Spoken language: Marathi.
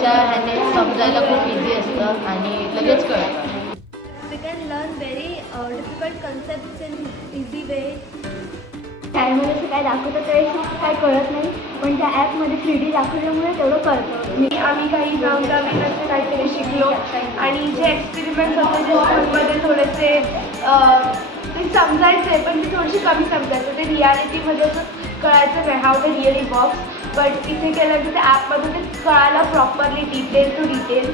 त्यापेक्षा ह्याने समजायला खूप इझी असतं आणि लगेच कळतं. We can learn very difficult concepts in easy way. शाळेमध्ये असं काय दाखवतं त्यावेळेस काय कळत नाही, पण त्या ॲपमध्ये 3D दाखवल्यामुळे तेवढं कळतं. आम्ही काही नवीन असं काहीतरी शिकलो आणि जे एक्सपेरिमेंट्स होते जे स्कूलमध्ये थोडेसे ते समजायचे पण ते थोडेसे कमी समजायचं, ते रियालिटीमध्ये असं कळायचं नाही हाव द रिअली वर्क्स. बट इथे केलं की त्या ॲपमध्ये ते कळायला प्रॉपरली डिटेल टू डिटेल.